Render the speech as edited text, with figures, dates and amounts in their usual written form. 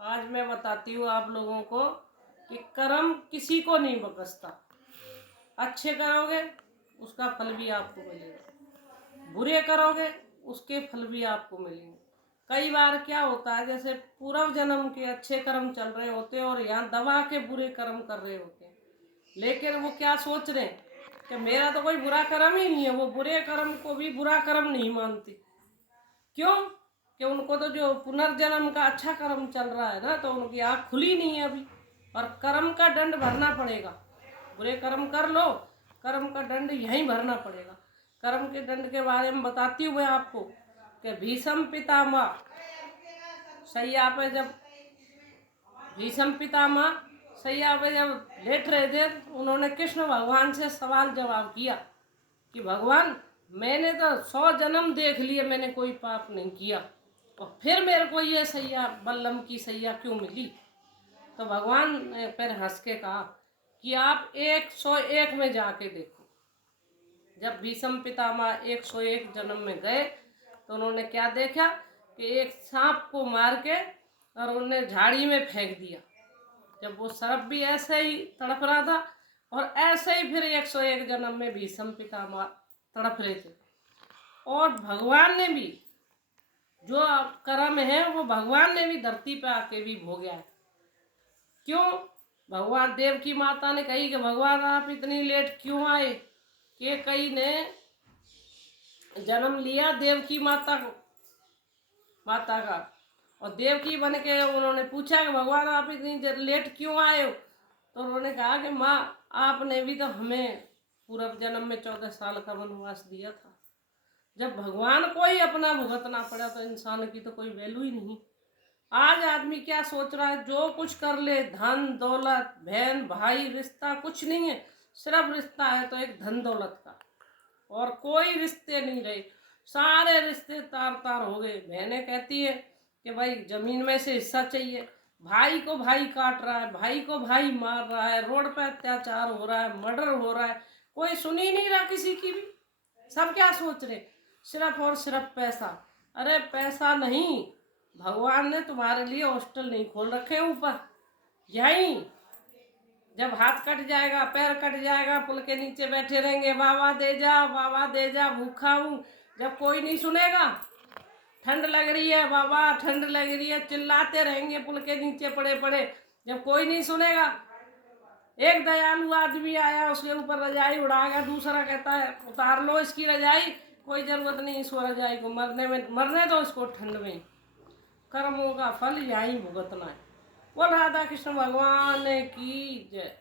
आज मैं बताती हूँ आप लोगों को कि कर्म किसी को नहीं बकसता। अच्छे करोगे उसका फल भी आपको मिलेगा, बुरे करोगे उसके फल भी आपको मिलेंगे। कई बार क्या होता है, जैसे पूर्व जन्म के अच्छे कर्म चल रहे होते हैं और यहाँ दबा के बुरे कर्म कर रहे होते हैं, लेकिन वो क्या सोच रहे हैं कि मेरा तो कोई बुरा कर्म ही नहीं है। वो बुरे कर्म को भी बुरा कर्म नहीं मानते। क्यों? कि उनको तो जो पुनर्जन्म का अच्छा कर्म चल रहा है ना, तो उनकी आँख खुली नहीं है अभी, और कर्म का दंड भरना पड़ेगा। बुरे कर्म कर लो, कर्म का दंड यहीं भरना पड़ेगा। कर्म के दंड के बारे में बताती हूँ मैं आपको कि भीष्म पितामह सैया पे जब भीष्म पितामह सैया पे जब लेट रहे थे, उन्होंने कृष्ण भगवान से सवाल जवाब किया कि भगवान, मैंने तो 100 जन्म देख लिए, मैंने कोई पाप नहीं किया, और फिर मेरे को ये सैया बल्लम की सैया क्यों मिली? तो भगवान ने फिर हंस के कहा कि आप 101 में जाके देखो। जब भीष्म पितामह 101 जन्म में गए तो उन्होंने क्या देखा कि एक सांप को मार के और उन्हें झाड़ी में फेंक दिया। जब वो सर्प भी ऐसे ही तड़प रहा था, और ऐसे ही फिर 101 जन्म में भीष्म पितामह तड़प रहे थे। और भगवान ने भी जो कर्म है वो भगवान ने भी धरती पे आके भी भोगा है। क्यों? भगवान देव की माता ने कही कि भगवान आप इतनी लेट क्यों आए? कि कई ने जन्म लिया देव की माता का, और देव की बन के उन्होंने पूछा कि भगवान आप इतनी लेट क्यों आए हो? तो उन्होंने कहा कि माँ, आपने भी तो हमें पूर्व जन्म में 14 साल का वनवास दिया था। जब भगवान को ही अपना भुगतना पड़ा तो इंसान की तो कोई वैल्यू ही नहीं। आज आदमी क्या सोच रहा है, जो कुछ कर ले, धन दौलत, बहन भाई, रिश्ता कुछ नहीं है। सिर्फ रिश्ता है तो एक धन दौलत का, और कोई रिश्ते नहीं रहे। सारे रिश्ते तार तार हो गए। बहनें कहती है कि भाई जमीन में से हिस्सा चाहिए, भाई को भाई काट रहा है, भाई को भाई मार रहा है, रोड पे अत्याचार हो रहा है, मर्डर हो रहा है, कोई सुन ही नहीं रहा किसी की भी। सब क्या सोच रहे? सिर्फ और सिर्फ पैसा। अरे पैसा नहीं, भगवान ने तुम्हारे लिए हॉस्टल नहीं खोल रखे ऊपर। यहीं जब हाथ कट जाएगा, पैर कट जाएगा, पुल के नीचे बैठे रहेंगे, बाबा दे जा, बाबा दे जा, भूखा हूँ। जब कोई नहीं सुनेगा, ठंड लग रही है बाबा, ठंड लग रही है, चिल्लाते रहेंगे पुल के नीचे पड़े पड़े। जब कोई नहीं सुनेगा, एक दयालु आदमी आया, उसके ऊपर रजाई उड़ा गया, दूसरा कहता है उतार लो इसकी रजाई, कोई जरूरत नहीं इसको रजाई को, मरने दो इसको ठंड में। कर्मों का फल यहीं भुगतना है। वो राधा कृष्ण भगवान की जय।